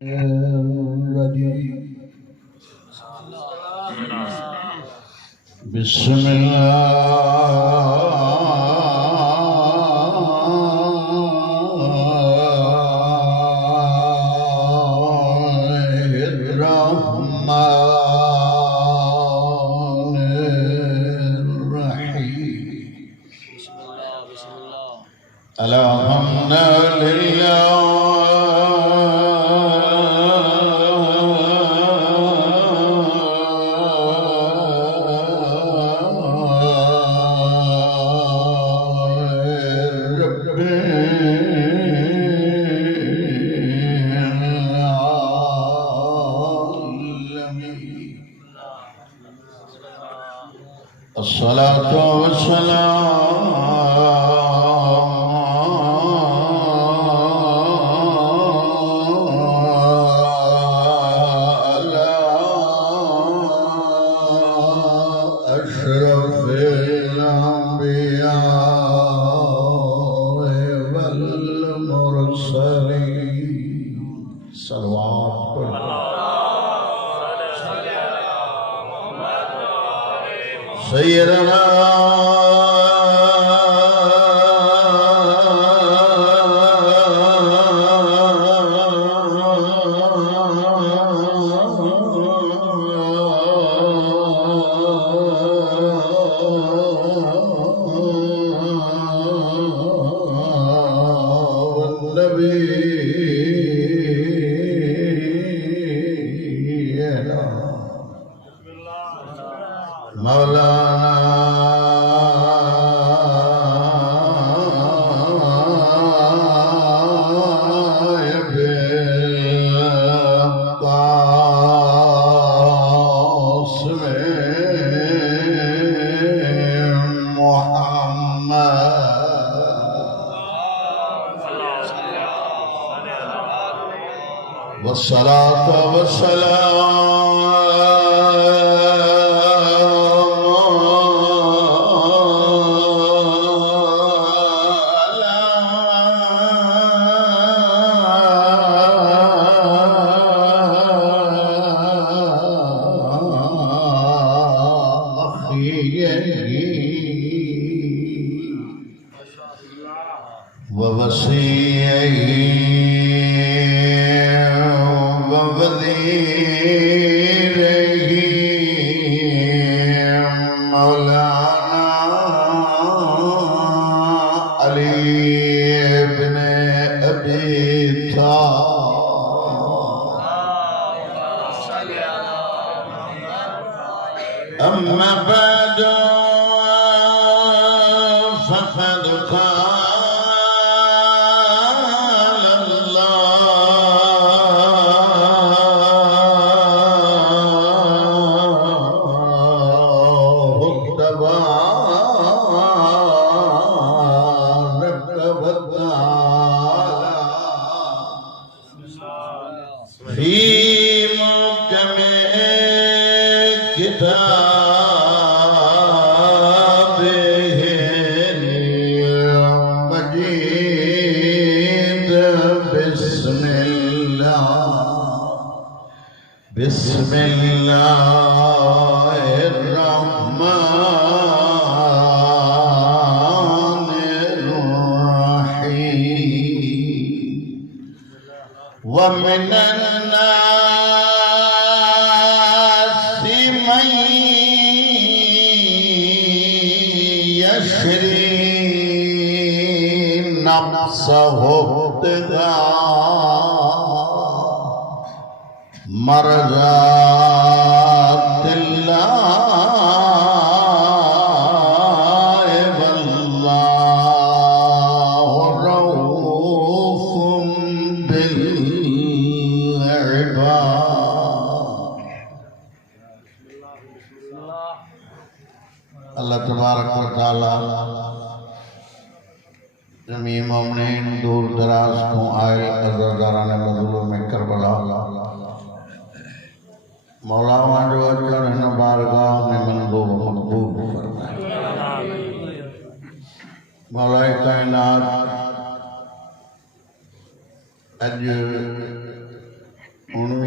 الرجيم بسم الله الرحمن الرحيم بسم الله الحمد لله الصلاة والسلام على أشرف الأنبياء والمرسلين صلوات سيدنا مولانا بالقاسم محمد والصلاة والسلام ووصيه ووزيره مولانا علي بن أبي طالب أما بعد فقد قال الله تبارك وتعالى في محكم كتابه المجيد بسم الله الرحمن الرحيم ومن الناس من يشري نفسه ابتغاء مرضات الله والله رؤوف بالعباد. अल्लाह तबारक व तआला जमी मोमिनीन दूर दराज को आए अज़ादारान मज़लूम करबला मौला जो अचर हिन बारगाह में मंज़ूर मक़बूल फरमाए। मौला कायनात अज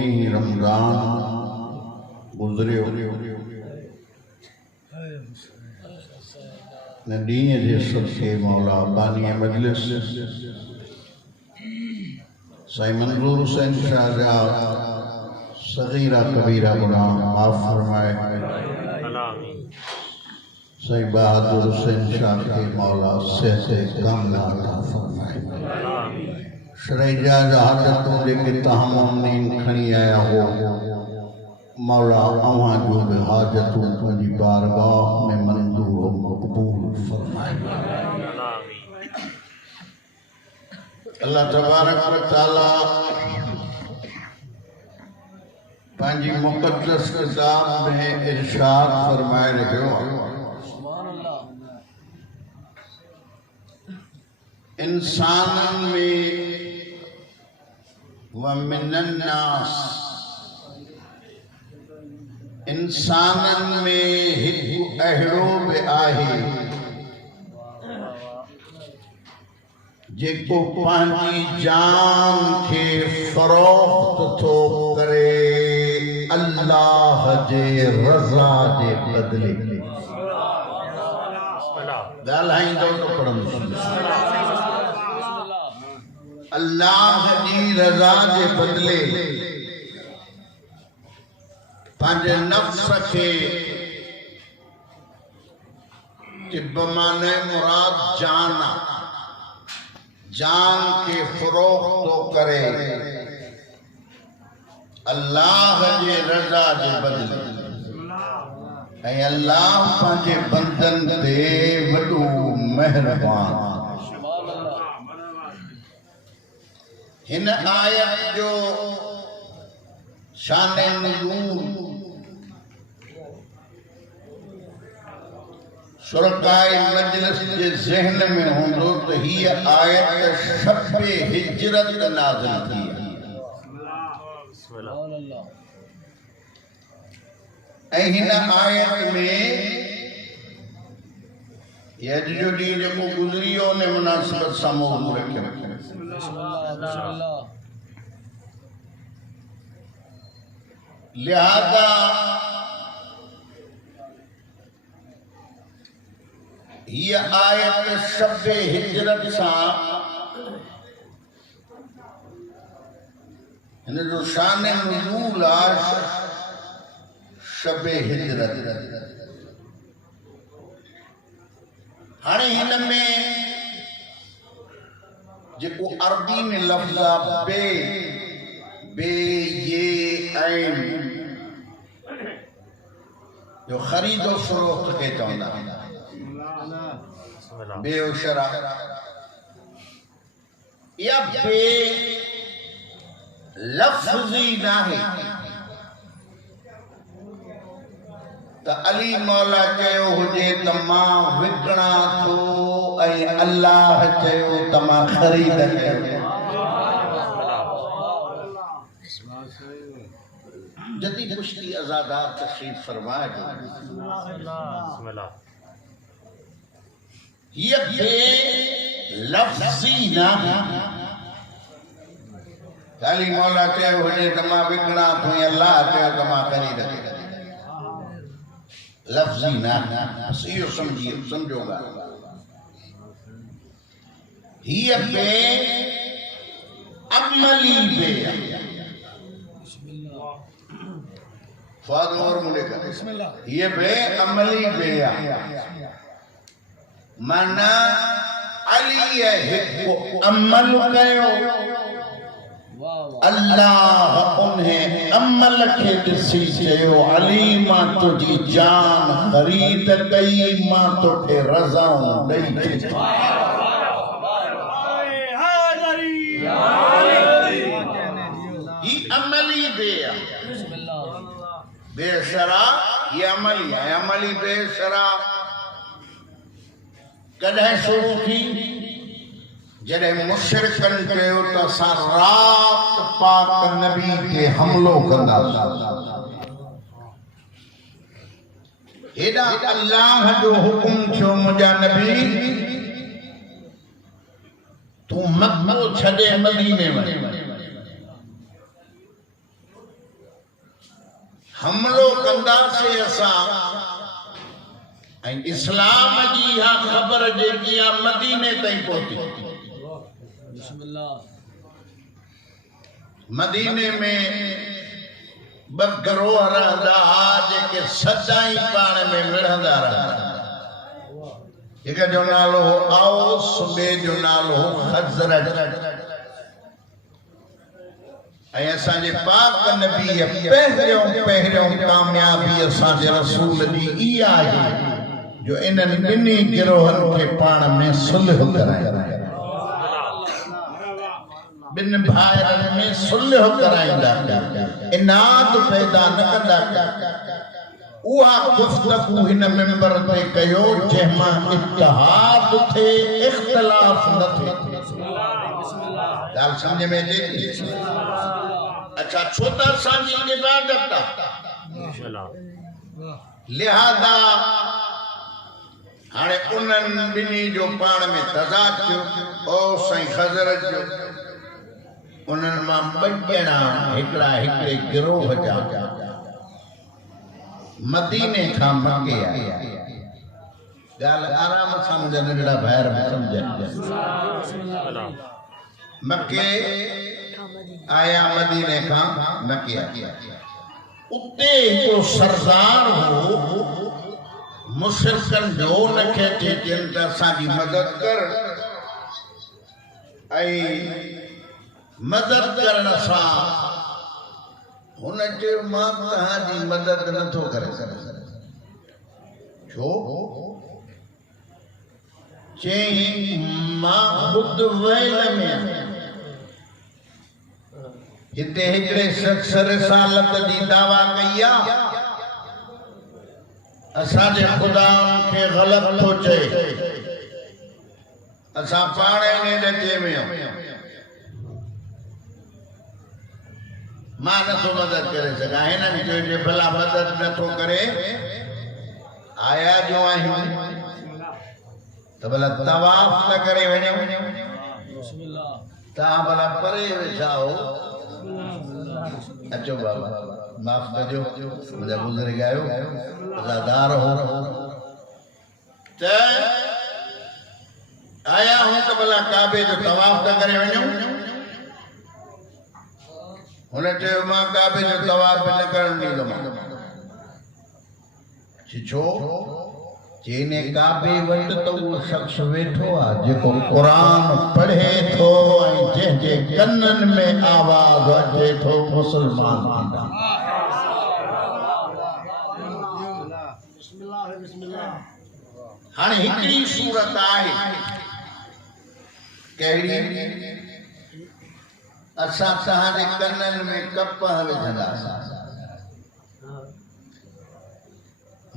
16 रमज़ान गुज़रियो न ॾींहं जे सदक़े मौला बानी मजलिस साईं मंज़ूर हुसैन शाह जा सगीरा कबीरा गुनाह माफ़ फरमाए। साईं बहादुर हुसैन शाह के मौला सेहत कामिला अता फरमाए। शरैजा हाजतूं जेके तहमुनीन खणी आया हो मौला अव्हां जो बि हाजतूं तुंहिंजी बारगाह में मंज़ूर मक़बूल फरमाए। अल्लाह तबारक व तआला पंहिंजी मुक़द्दस किताब में इरशाद फरमाए रहियो आहे इंसाननि में व मिनन नास इंसाननि में हिकु अहिड़ो बि आहे जेको पंहिंजी जान खे फ़रोख्त थो करे अल्लाह जे रज़ा जे बदिले। ॻाल्हाईंदो त पढ़ंदो। अल्लाह जी रज़ा जे बदिले पंहिंजे नफ्स खे बमाने मुराद जान जान के फ़रोख्त थो करे अल्लाह जे रज़ा जे बदिले। ऐं अल्लाह पंहिंजे बंदनि ते वॾो महिरबान। हिन आयत जो शान नुज़ूल शुरकाए मजलिस के ज़हन में होंदो तो हीअ आयत शब-ए हिजरत नाज़िल थी ऐं हिन आयत में अॼु जो ॾींहुं जेको गुज़रियो उन मुनासिबत सां मौज़ू रखियो। लिहाज़ा ये आयत शब-ए हिजरत सां हिन जो शान नुज़ूल आहे शब-ए हिजरत। हाणे हिन में जेको अरबी में लफ़्ज़ आहे बे ये ऐन जो ख़रीदो फ़रोख्त खे चवंदा बेशरा या बे लफ्ज़ी नाहे त अली मौला चयो हुजे त मां विकणा थो ऐं अल्लाह चयो त मां ख़रीद कयो। जदी कुश्ती आज़ादार तशरीफ़ फरमाए ये बे लफ्ज़ी नाहे अली मौला चयो हुजे त मां विकणा थो ऐं अल्लाह चयो त मां ख़रीद कयो। लफ्ज़ी नाहे बस इहो सम्झो ॻाल्हि। हीअ बे अमली बे और मुझे ये बे अमली बे माना अली हिकु अमल कयो अल्लाह उन्हें अमल के ॾिसी चयो अली मां तुझी जान ख़रीद कई मां तोखे रज़ाऊं ॾेई ही अमली बे बेशरा ये अमली है। अमली बेशरा कॾहिं शुरू थी जॾहिं मुशरिकनि कयो त असां रात पाक नबी ते हमलो कंदासीं। हेॾा अल्लाह जो हुकुम थियो मुंहिंजा नबी तूं मक्को छॾे मदीने वञ। हमलो कंदा से असा इस्लाम जी हा खबर जेकी आ मदीने ताईं पहुती। मदीने में बगरो रहंदा हा जेके सदाई पाण में विढ़ंदा रहंदा। एक जो नालो हो औस, बे जो नालो हो खज़रज। ऐं असांजे पाक नबी पहिरियों कामयाबी असांजे रसूल जी इहा आहे जो इन्हनि ॿिन्ही गिरोहनि खे पाण में सुलह कराईंदा। ॿिनि भाइरनि में सुलह कराईंदा, इनाद पैदा न कंदा। उहा गुफ़्तगू हिन मिंबर ते कयो जंहिंमां इत्तिहाद थे, इख्तिलाफ न थे। ॻाल्हि सम्झ में अचे? अच्छा, छो त असांजी इबादत आहे, लिहाज़ा हाणे उन्हनि ॿिन्ही जो पाण में तज़ाद थियो। औस ऐं खज़रज जो उन्हनि मां ॿ ॼणा हिकिड़ा हिकिड़े गिरोह जा मदीने खां मके आया। ॻाल्हि आराम सां मुंहिंजा नंढड़ा भाइर बि सम्झनि। मके आया, मदीने खां मके आया। उते हिकिड़ो सरदार हो मुशरिकनि जो, उनखे चइजनि त असांजी मदद कर। ऐं मदद करण सां हुन चयो मां तव्हांजी मदद नथो करे सघां। छो? चई मां ख़ुदि वैल में हिते हिकिड़े शख़्स रिसालत जी दावा कई आहे, असांजे ख़ुदा खे ग़लति थो चए, असां पाण ई ॾचे में मां नथो मदद करे सघां। हिननि चयो भला मदद नथो करे, आया जो आहियूं त भला तवाफ़ न करे वञो। तव्हां भला परे वेठा हो, अचो बाबा माफ़ कजो, मुंहिंजा बुज़ुर्ग आयो, अज़ादार हो त आया हूं त भला काबे जो तवाफ़ न करे वञो। हुन चयो मां काबे जो तवाफ़ न करण ॾींदुमि। छो? चईने काबे वटि त उहो शख़्स वेठो आहे जेको क़ुरान पढ़े थो ऐं जंहिंजे कननि में आवाज़ अचे थो मुस्लमान थींदा। हाणे हिकिड़ी सूरत आहे, कहिड़ी? असां तव्हांजे कननि में कपह विझंदासीं,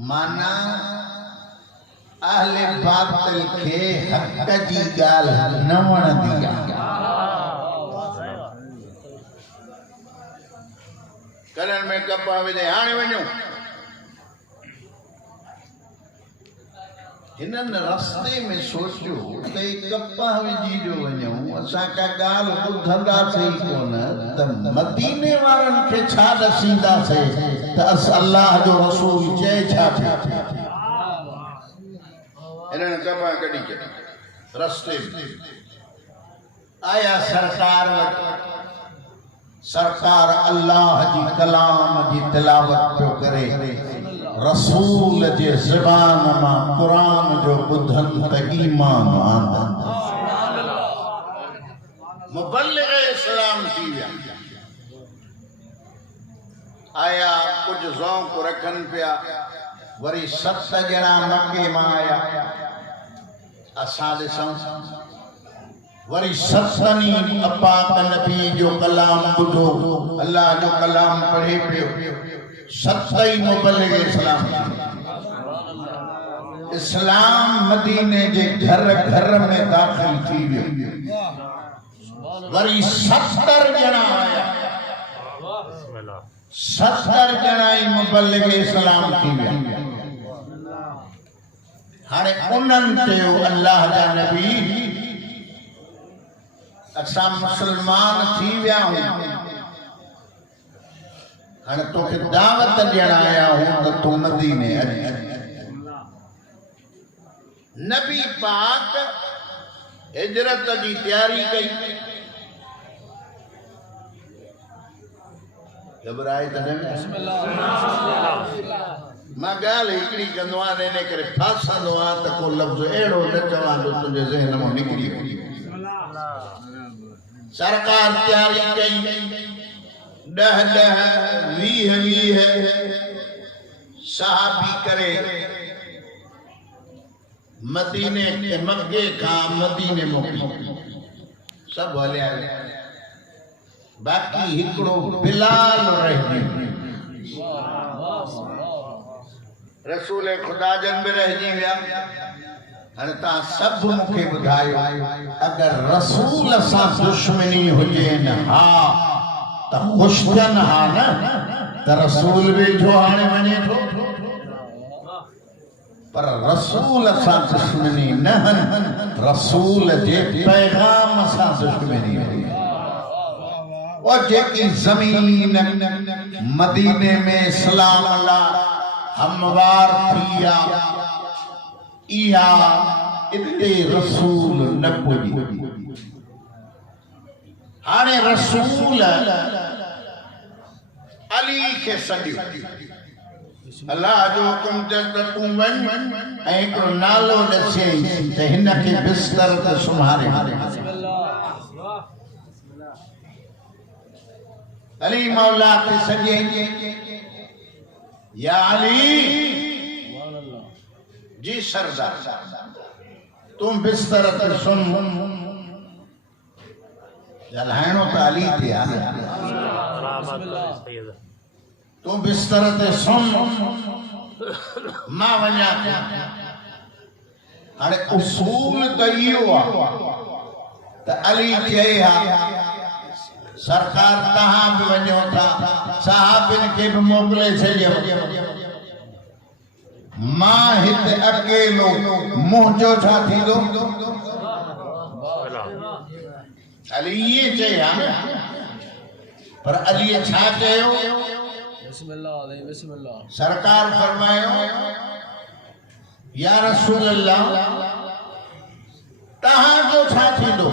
माना अहले बातिल खे हक़ जी ॻाल्हि न वणंदी आहे। कननि में कपह विझे, हाणे वञो हिननि रस्ते में सोचियो त कपह विझी जो वञूं, असां का ॻाल्हि ॿुधंदासीं कोन त मदीने वारनि खे छा ॾसींदासीं त अल्लाह जो रसूल चए छा पियो। इन्हनि कपह कढी छॾी, रस्ते में आया सरकार वटि। सरकार अल्लाह जी कलाम जी तिलावत पियो करे, रसूल जे ज़बान मां क़ुरान जो ॿुधनि त ईमान आंदनि, मुबल्लिग़ इस्लाम थी विया। आया कुझु ज़ौक़ रखनि पिया। वरी 7 ॼणा मके मां आया, असां ॾिसूं। वरी 7 अपाक नबी जो कलाम ॿुधो, अल्लाह जो कलाम पढ़े पियो। 7 मुबल्लिग़ इस्लाम। इस्लाम मदीने जे घर घर में दाखिल थी वियो। वरी 70 ॼणा आया, 70 ॼणा ई मुबल्लिग़ इस्लाम थी विया। हाणे उन्हनि चयो अल्लाह जा नबी असां मुसलमान थी विया आहियूं, हाणे तोखे दावत ॾियण आया हूं त तूं मदीने अच। नबी पाक हिजरत जी तैयारी कई। घबराए त न मां ॻाल्हि हिकिड़ी कंदो आहियां, इन करे फासंदो आहियां त को लफ़्ज़ अहिड़ो न चवां जो तुंहिंजे ज़हन मां निकिरी वञे। सरकार तैयारी कई, 10 20 सहाबी करे मदीने के मक्के खां मदीने मोकिली, सब हलिया। बाकी हिकिड़ो बिलाल रहिजी, रसूल खुदा जन भी रहिजी विया। हाणे तव्हां सभु मूंखे ॿुधायो, अगर रसूल सां दुश्मनी हुजे न हा त ख़ुशि थियनि हा न, त रसूल बि जो हाणे वञे थो, पर रसूल सां दुश्मनी न, रसूल जे पैगाम सां दुश्मनी हुई। और जेकी ज़मीन मदीने में इस्लाम ला हमवार थिया, इहा इते रसूल न पुॼी। हाणे रसूल अली खे सॾियो, अल्लाह जो हुकुम त तूं वञ ऐं हिकिड़ो नालो ॾसें त हिन खे बिस्तर ते सुम्हारे। अली मौला खे सॾियईं, या अली जी सरदार, तुम बिस्तर ते सुम्ह। ॻाल्हाइणो त अली ते आहे, तूं बिस्तर ते सुम्ह, मां वञा। हाणे उसूल त इहो आहे त अली चए हा सरकार तहां भी वञो था, साहबिन के भी मोकिले छॾियो, मां हिते अकेलो, मुंहिंजो छा थींदो? अली ये चए हा, पर अली छा चयो? सरकार फरमायो, या रसूल अल्लाह तहां जो छा थींदो?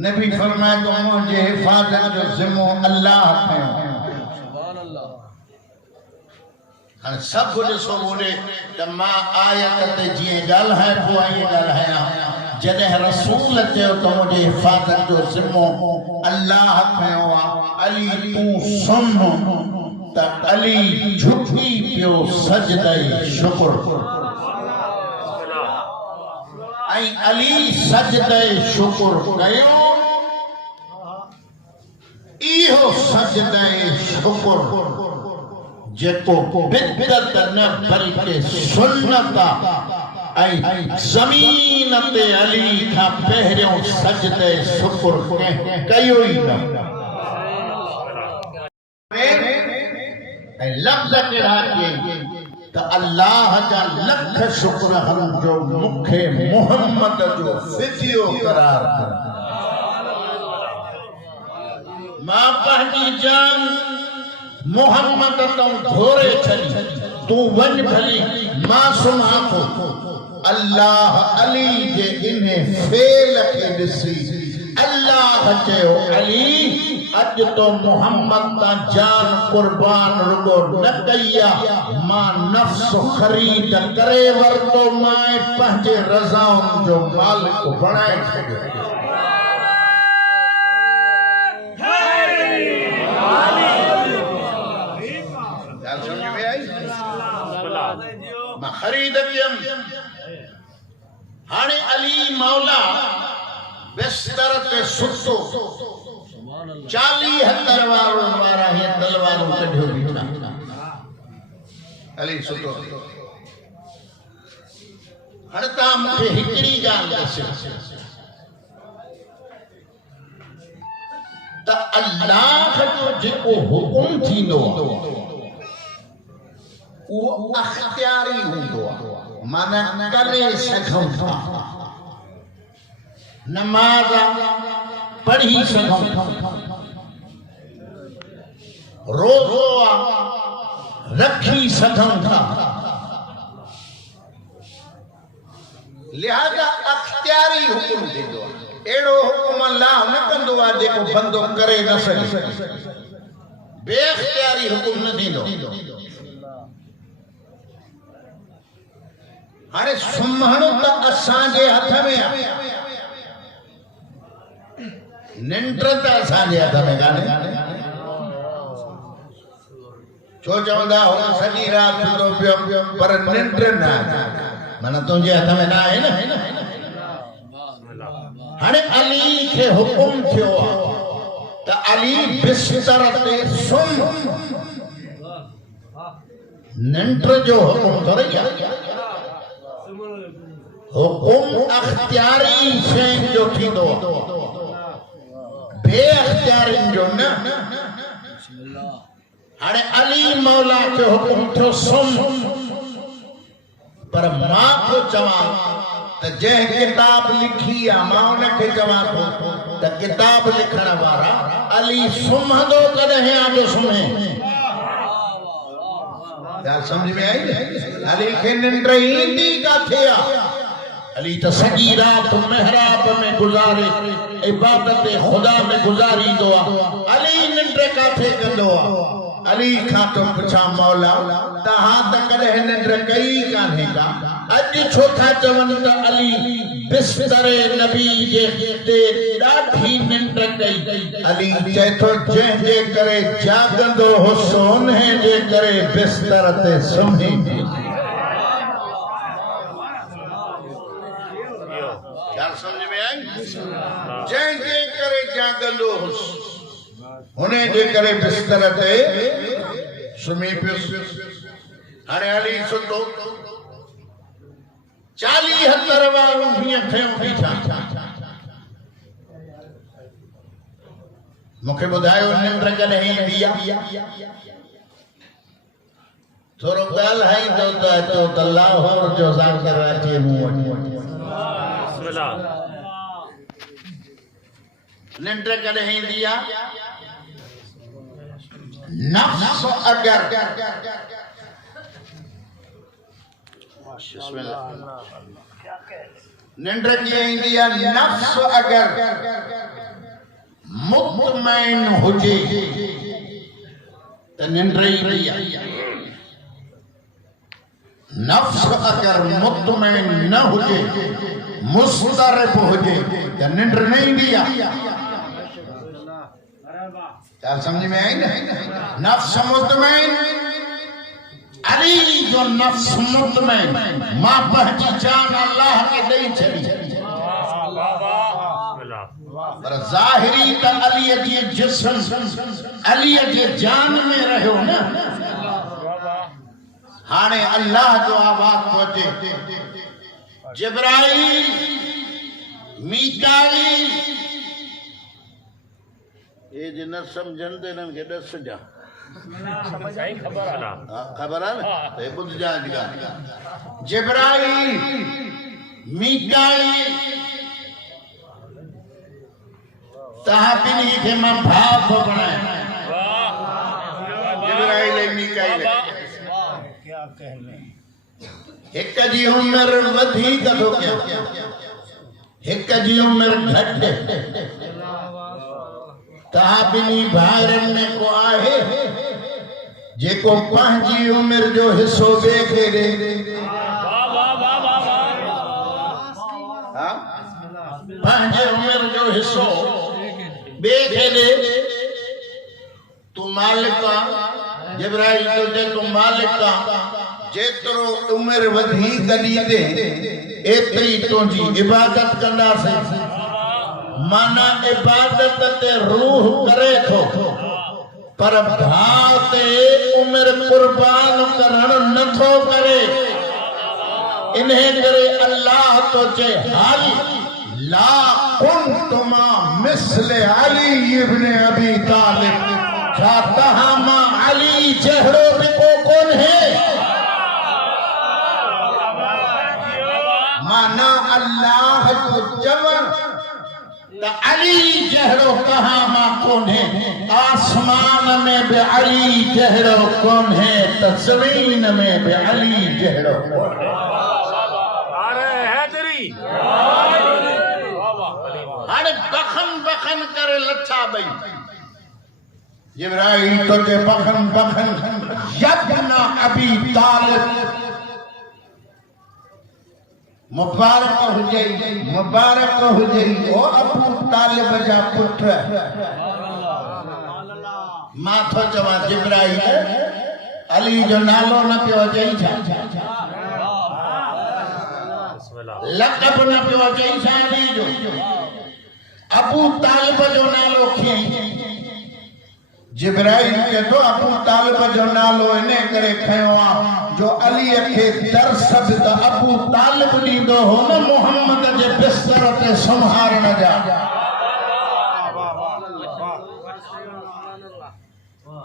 नबी फरमाए तो मुझे हिफाजत जो ज़िम्मो अल्लाह खयो। हाणे सभु ॾिसो होॾे त मां आयत ते जीअं ॻाल्हाए पियो आहीं ॻाल्हायां, जॾहिं रसूल चयो त मुंहिंजे हिफ़ाज़त जो ज़िम्मो अल्लाह खयो आहे, अली तूं सुम्ह, त अली झुकी पियो सजदे शुक्र। ऐं अली सजदे शुक्र कयो, इहो सजदे शुक्र जेको बिदअत न बल्कि सुन्नत ऐं ज़मीन ते अली खां पहिरियों सजदे शुक्र कयो ई न। ऐं लफ़्ज़ कहिड़ा कई त अल्लाह जा लख शुक्र हम जो मूंखे मोहम्मद जो फिदियो करार कर। मां पंहिंजी जान मोहम्मद तो घोरे छड़ी, तू वन भली मां सुम्हा थो। अल्लाह अली जे इन्हे फेल के ॾिसी अल्लाह चयो, अली अज तो मोहम्मद ता जान कुर्बान रुगो न कई, मां नफ्स खरीद करे वरतो, मां पंहिंजे रज़ाउनि जो मालिक बणाए छॾियो। मां खरीद कयमि। हाणे अली मौला बिस्तर ते सुतो, 40 तलवारों वारा ही तलवारों कढियो बीठा। अली सुतो। हाणे तव्हां मूंखे हिकिड़ी ॻाल्हि ॾिसो त अल्लाह जो जेको हुकुम थींदो वो अख्तियारी हूंदो आहे, माना करे सघूं था। नमाज़ पढ़ी सघूं रोज़ो रखी सघूं था लिहाजा अख्तियारी हुकुम थींदो आहे एड़ो हुकुम अल्लाह न कंदो आहे जेको बंदो करे न सघे बेअख्तियारी हुकुम न थींदो हाणे सुम्हण त असांजे हथ में आहे निंड त असांजे हथ में कान्हे छो चवंदा हुआ सॼी राति सुतो पियो पर निंड न माना तुंहिंजे हथ में न आहे न हाणे अली खे हुकुम थियो आहे त अली बिस्तर ते सुम्ह निंड जो हुकुम थोड़ी आहे हुकुम अख्तियारी शइ जो थींदो बेअख्तियारी जो न हाणे अली मौला खे हुकुम थियो सुम्ह पर मां को चवां त जंहिं किताब लिखी आहे मां उनखे चवां थो त किताब लिखण वारा अली सुम्हंदो कॾहिं आहे जो सुम्हे ॻाल्हि सम्झ में आई अली खे निंड ईंदी काथे आहे अली त सॼी राति महराब में गुज़ारे इबादत खुदा में गुज़ारींदो आहे अली निंड काथे कंदो आहे अली खां तो पुछा मौला तहां त कॾहिं निंड कई कान्हे का अॼु छो था चवनि त अली बिस्तरे नबी जे ते ॾाढी निंड कई अली चए थो जंहिंजे करे जागंदो हुसो उन्हे जे करे बिस्तर ते सुम्ही ॻाल्हि सम्झ में आई जंहिंजे करे जागंदो हुसो उन्हे जे करे बिस्तर ते सुम्ही पियो हाणे अली सुतो 40 तरवारूं हीअं खयूं बीठा मूंखे ॿुधायो निंड कॾहिं ईंदी आहे थोरो ॻाल्हाईंदो त अचो त लाहौर जो ज़ाकिर अचे मूं वटि निंड कॾहिं ईंदी आहे नफ्स अगर निंड कीअं ईंदी आहे नफ्स अगर मुतमइन हुजे त निंड ईंदी आहे नफ्स अगर मुतमइन न हुजे मुस्तरिब हुजे त निंड न ईंदी आहे क्या समझ में आई ना नफ्स मुतमइन अली जो नफ्स मुतमइन मां पंहिंजी जान अल्लाह के ॾेई छॾी पर ज़ाहिरी त अली जे जिस्म अली जे जान में रहियो न हाणे अल्लाह जो आवाज़ पहुचे जिब्राईल मीकाईल ये जिन समझन ते न के दस जा सही खबर है ना ते बुझ जा जिब्राईल मीकाईल तहां बिनी खे मां भाव थो बणाए जिब्राईल मीकाईल क्या कहने एक जी उम्र वधीक थो कयो एक जी उम्र घट तहां बिनी भाइरनि में को आहे जेको पंहिंजी उम्र जो हिस्सो ॿिए खे ॾे पंहिंजे उम्र जो हिस्सो ॿिए खे ॾे तूं मालिक आहे जिब्राईल जो जे तूं मालिक आहे जेतिरो उम्र वधीक ॾींदे एतिरी तुंहिंजी इबादत कंदासीं माना इबादत ते रूह करे थो पर भाव ते उम्र कुर्बान करण नथो करे इन्हे करे अल्लाह तो चे हाल ला कुंतुमा मिस्ले अली इब्न अबी तालिब क्या तहां मां अली जहिड़ो बि को कोन है माना अल्लाह को चवण तो अली जहरो कहाँ मां कौन है, आसमान में बे अली जहरो कौन है, तो जमीन में बे अली जहरो कौन है। अरे हैदरी अरे बखन बखन करे लच्छा बई जिब्राइल तो के बखन बखन यब्ना अबी तालिब मुबारक हो जाई ओ अबू तालिब जा पुत्र माथो चवा जिब्राइल अली जो नालो न पियो चई छा, लक़ब न पियो चई छा अली जो, अबू तालिब जो नालो खई। जिब्राइल के तो अबू तालिब जो नालो इने करे खयो आ जो अली के दर्स त अबू तालिब दींदो हो न मोहम्मद जे बिस्तर ते संहार न जा।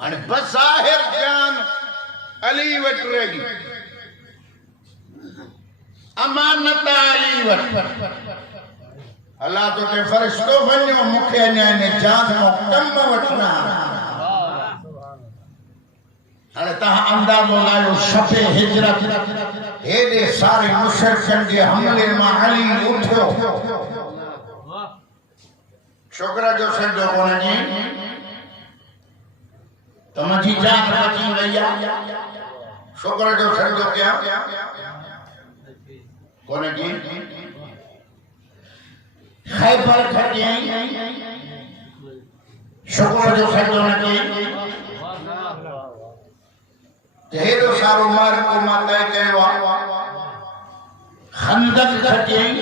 अने बज़ाहिर जान अली वट रही, अमानत अली वट। अल्लाह तो के फरिश्तो वञो मूंखे अञा ने जान मो कम वठना। हाणे तव्हां अंदाज़ो लायो शबे हिजरत हेॾे सारे मुशरिकनि जे हमले मां अली उठियो, छोकिरा जो सजो कोन जी तव्हांजी जान बची वई आहे, छोकिरा जो सजो कया कोन जी खैबर खटियाई, छोकिरा जो सजो न कई हेॾो सारो मार्को मां तय कयो आहे। खंदक खटियाई,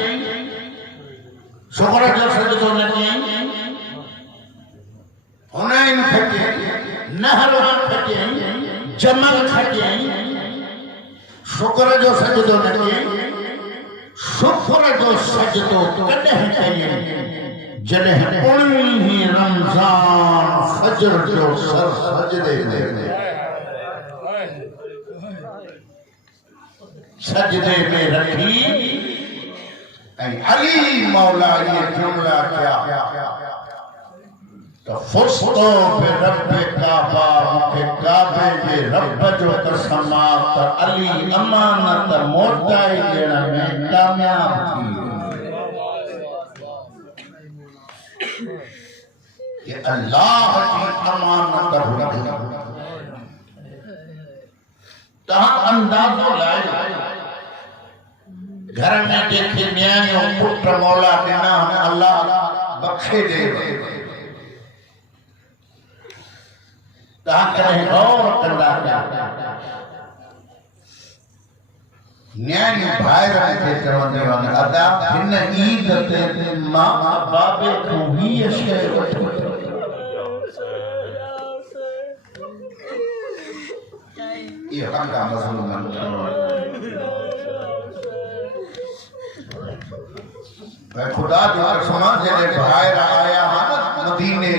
छोकिरा जो सजो न कई, हुनैन खटियाई, नहरवान खटियाई, जमल खटियाई, छोकिरा जो सजो न कई। शुक्र जो सजदो कॾहिं कई जॾहिं 19 रमज़ान फजर जो सर सजदे में रखी अली मौला ये जुमला क्या तो फुस्तो पे रब्बे काबा के काबे जे रब जो कसमा त अली अमानत मोटाई देना में कामयाब थी। ये अल्लाह की अमानत है। तहां अंदाजो लाए घर में देखे न्यायो पुत्र मौला देना अल्लाह बख्शे दे। तहां करे गौर कंदा न्याय भाइर के चवंदे वन अदा हिन ईद ते मां बाबे को ही शय वठो। ये हंगा मजलूमन खुदा जो कसम जॾहिं भाइर आया मदीने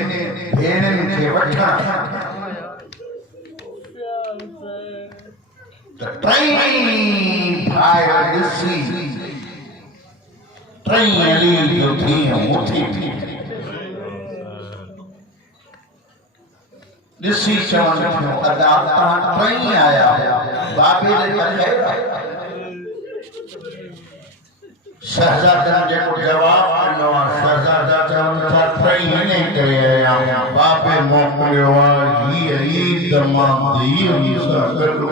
भेणनि खे वठण त टई भाइर ॾिसी टई अली जो कीअं मुठी ॾिसी चवनि पियो अदा तव्हां टई आया बाबे जे ख़ैर शहजादा जेको जवाब ॾिनो आहे शहजादा चवनि था टई हिन करे आया बाबे मोकिलियो आहे हीअ ईद मां धीअ सां गॾु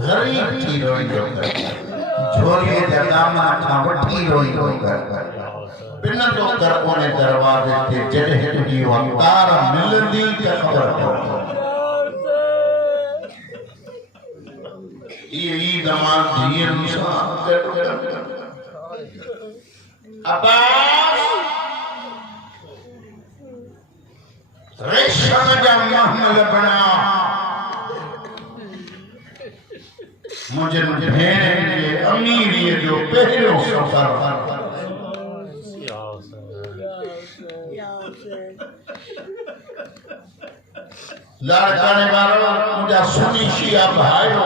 गरीब थी रोईंदो झोलीअ जा दामन खां वठी रोईंदो बिन जो कर कोने दरवाज़े ते जॾहिं तुंहिंजी अवतार मिलंदी त ख़बर पवंदी हीअ ईद मां धीअनि सां अब्बास रेशम जा महल बणा मुझे भेण जे अमीरीअ जो पहिरियों सफ़र लाड़काने वारो मुझा सुनी शिया भाइयो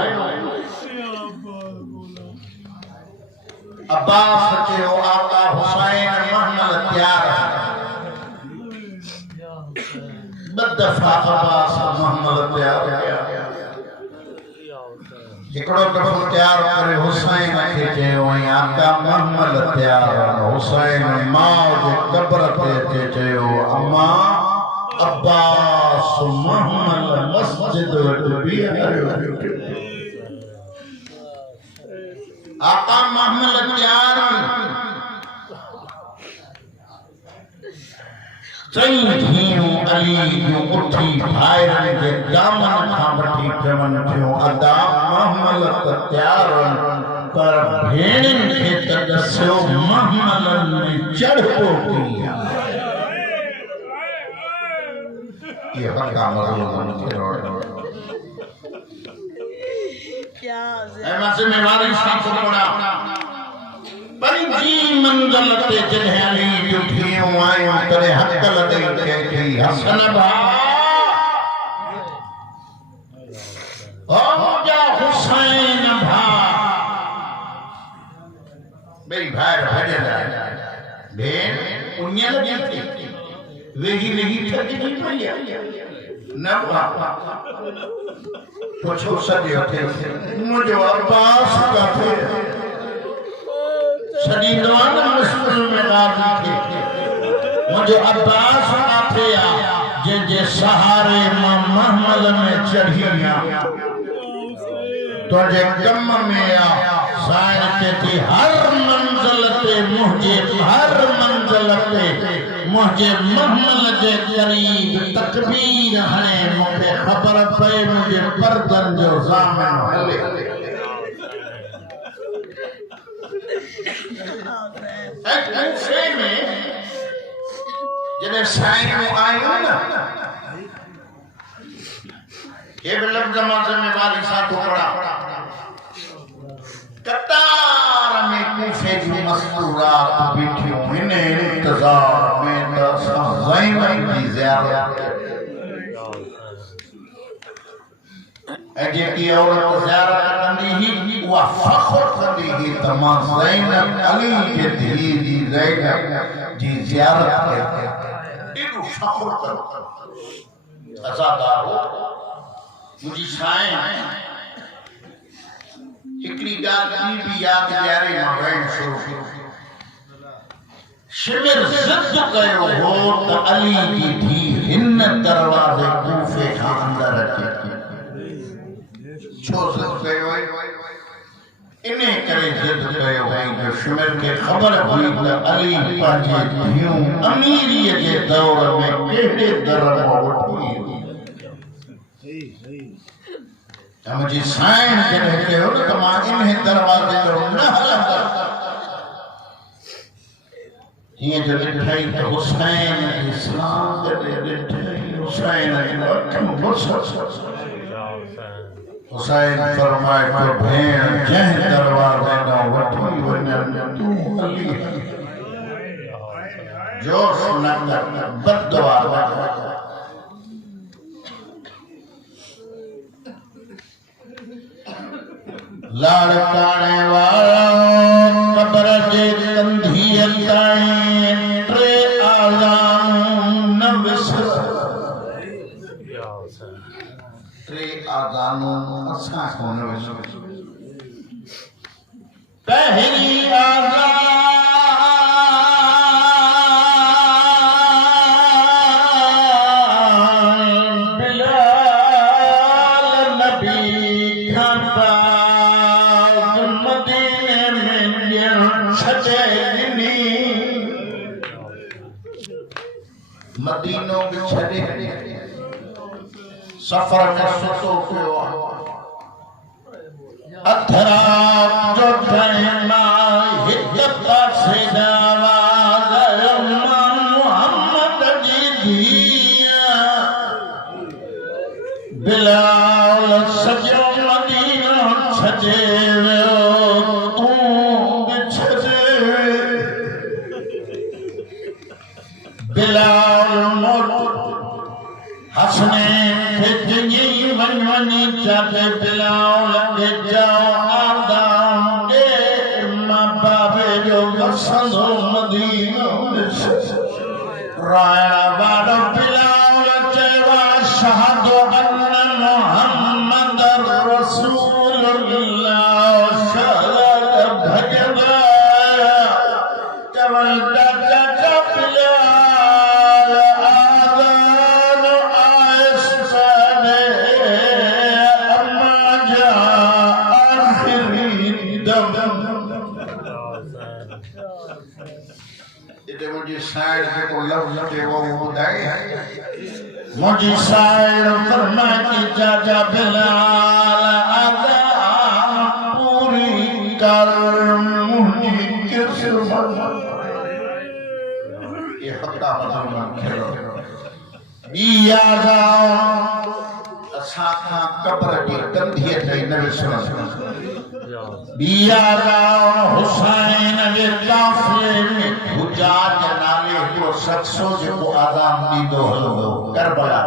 अब्बास चयो आका हुसैन महमल तैयार बदफा अब्बास महमल तैयार हिकड़ो दफ़ो तैयार करे हुसैन खे चयो आका महमल तैयार हुसैन मां जे कब्र ते अचे चयो अम्मा अब्बास महमल मस्जिद वट बीहारियो आका महमल तैयार चई धियूं अली जो उठी भाइरनि जे दामन खां वठी चवनि थियूं अदा महमल तैयार पर भेणनि खे त ॾसियो महमलनि में चढ़ो की ये हका मज़लूमन खे रोड ऐ मसे में वारी साथ पड़ा पंजी मंजिल ते जॾहिं अली जो थियूं आयूं तॾहिं हक़ लॻई चई हसन भाउ ओ मुंहिंजा हुसैन भाउ ॿई भाइर भॼन भेण उञल ॾी थी वेही वेही थकिजी पई न पुछो सॼो थे मुंहिंजो अब्बास काथे सॼी दवान मुश्किल में ॻाल्हि थी मुंहिंजो अब्बास काथे आ जंहिंजे सहारे मां महमल में चढ़ी आहियां तुंहिंजे कम में आ साईं चए हर मंज़िल ते मुंहिंजे हर मंज़िल ते मुझे महमल जे करीब तकबीर हणे मूंखे ख़बर पए मुझे पर्दन जो ज़ामिन हले ऐसे में जॾहिं साईं आयूं न ये भी लफ्ज़ ज़िम्मेवारी सां थो पढ़ा कतार में कूफे जी मस्तूरात बीठियूं हिन इंतज़ार में त असां ज़ैनब जी ज़ियारत ऐं जेकी औरत ज़ियारत कंदी हुई उहा फ़ख़्र कंदी हुई त मां ज़ैनब अली जे धीउ जी ज़ैनब जी ज़ियारत कई एॾो फ़ख़्र कयो अज़ादारो मुंहिंजी साईं हिकड़ी ॻाल्हि भी याद ॾियारे मां वेण शुरू शिविर ज़िद कयो हो त अली जी धीउ हिन दरवाज़े कूफे खां अंदर अचे छो ज़िद कयो इने करे ज़िद कयो जो शिविर खे ख़बर हुई त अली पंहिंजे धीउ अमीरीअ जे दौर में कहिड़े दर मां वठी मुझे साईं जॾहिं कयो न त मां इन दरवाज़े जो न हलंदसि हीअं जो ॾिठई त हुसैन इस्लाम जॾहिं ॾिठई हुसैन हुसैन फरमाए तो भेण जंहिं दरवाज़े ॾां वठी वञनि तूं हली जोश न कर बददुआ न कर लाड़काने वाला कब्र जे कंधीअ ताईं टे आज़ान न विसर टे आज़ान असां कोन विसर पहिरी आज़ान मदीनो भी छड़े सफर में सुतो पियो अधरा जो टाइम हिक पासे आवाज मोहम्मद जी धीअ बिलाल सजो मदीनो छड़े वियो तूं भी छड़े बिलाल हसने फिजनी वनवनी चाटे बिलाओ लगे जाओ आदाम के माँ बाप मदीना राया बाड़ बिलाल चवा शहादो अन्न मुहम्मद रसूलुल्लाह शहादत भगवा कवल चाचा बिलाल आज़ान आयशा ने अम्मा जा आखिरी दम इधर मुझे शायर को लफ्ज़ के वो बुधाए मुझे शायर फरमा की चाचा बिलाल आज़ान पूरी कर मुझे किस्मत ये हत्ता बदलना खेलो बिया जाओ असाखा कब्र की कंधिए थे नबी सल्लल्लाहु बिया जाओ हुसैन के काफिले में हुजाज नाले को शख्सों जो आज़ान दी दो करबला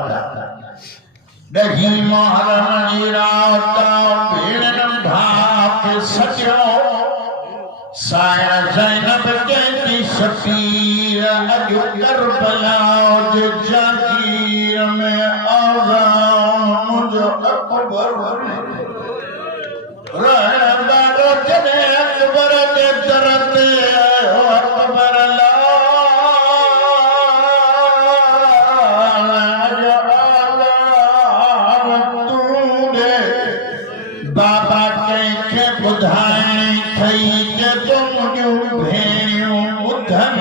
दही महरम जीराता भेड़न भाप सचो साया ज़ैनब के दी शफीर अजो करबला जो जागीर में आज़ान मुझो अकबर रहबारो जने अकबर के दरते अकबर ला बाबा के बुधाई थई के तुम जो भेड़ियों बुधन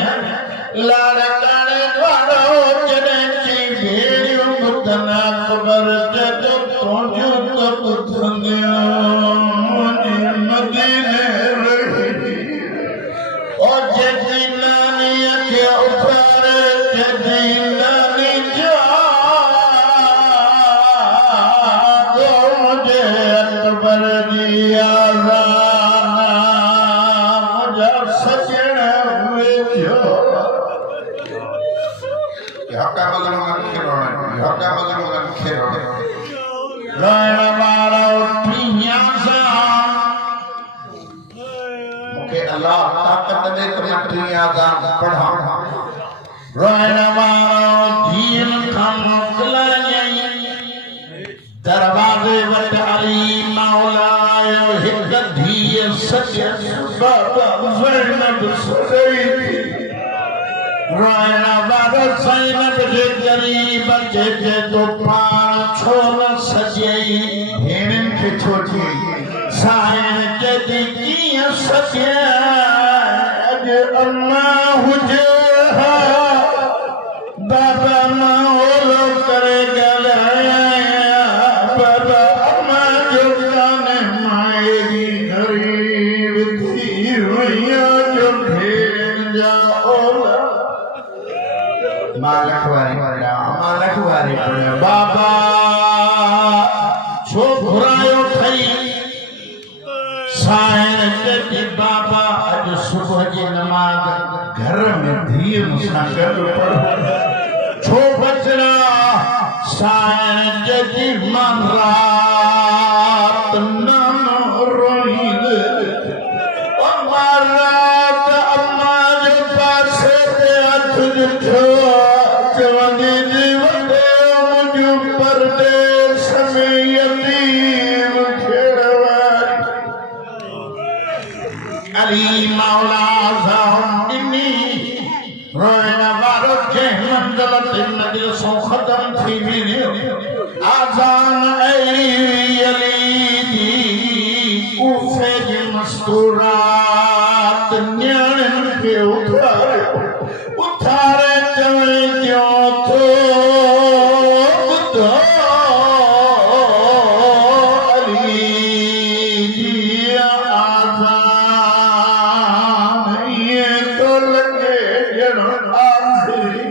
लाड़काने द्वारो जने की भेड़ियों बुधन अकबर के तुम जो बुधन मदीने रही और जदी नानी के ऊपर जदी नानी जा तो मुझे अकबर दिया मुझे सजन हुए जो हक्का बदलूंगा खेलो रायण वाला उठिया सा मुके अल्लाह ताकत दे तुम्हारी आज़ान पढ़ा रायण वाला दीन खान मुकलाये दरवाजे वट अली मौला हिक धीअ सच्चे बाबा ज़ैनब सही रायण वाला ज़ैनब जे गरीब जे तो पाण छो न सजई भेड़न के छोटी सायन जदी कीअं सॼा अॼु अम्मा हुजे हा बाबा माओलो करे ॻाल्हाया बाबा अम्मा जो काने माएरी गरीब थी वैया जो भेड़न जा ओला मालक वारी पड़ा बाबा छो घुरायो थई सायन के बाबा अज सुबह की नमाज घर में धीअ मुसां गॾु पढ़ो छो बचड़ा सायन जी मन रात नानो रोईंद अम्मा रात अम्मा जे पासे ते हथ ॾिठो चवंदी जी वॾे मुंहिंजो परदेस में यतीम खेड़वारी अली मौला ज़ाहिनी रोयण वारो के मंज़िल ते मजलिसो ख़त्म थी वियो आज़ान अली अली दी कूफे जी मस्तूरात न्याणन खे उथारे चवे क्यों थो ॿुधो अली जी आज़ान ये तो लगे ॼणो आख़िरी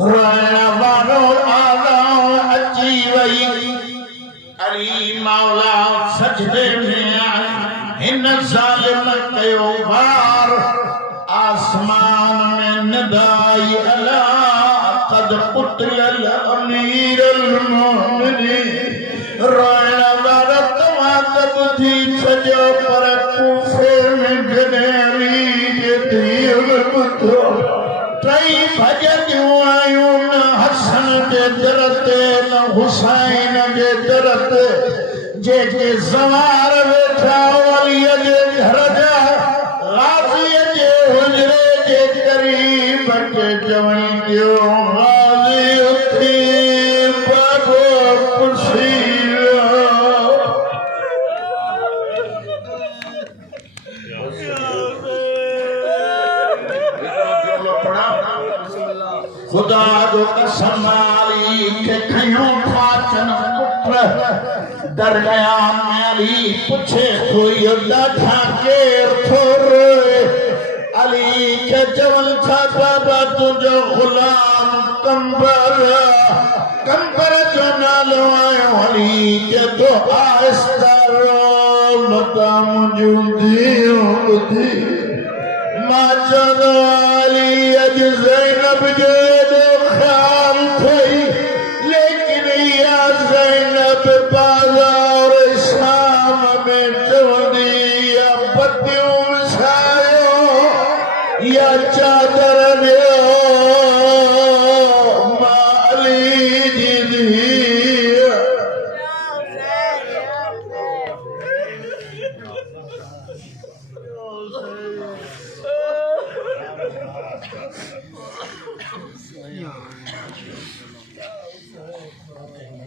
रोयण वारो आज़ान अची वई अली मौला सजदे में हिन ज़ालिम कयो वार आसमान में निदाई अला कद कुतिल अमीर المؤمنين रोयण वारा तव्हां त ॿुधी छॾियो पर कूफे में गनेरी जे दीव बुधो टई भजदियूं आयूं न हसन जे दर ते न हुसैन जे दर ते जेके सवार वेठा वलीअ जे घर जा गाज़ीअ जे हुजरे जे करीब के चवणी ॾियो गाज़ी उथी बाबो पुछी खुदा जो कसम अली के खयूं फाचन पुत्र दरमियान में अली पूछे कोई ॾाढा केर थोर अली के जवल था बाबा तुझो गुलाम कंबर जो नालो आयो अली के तो आहिस्ता रो मता मुझूंदियूं ॿुधी मां चवंदो अली अॼु ज़ैनब जे ख्याल थई लेकिन या ज़ैनब बाज़ार शाम में चवंदी या बतियूं विछायो या चादर ॾियो मां अली जी धीअ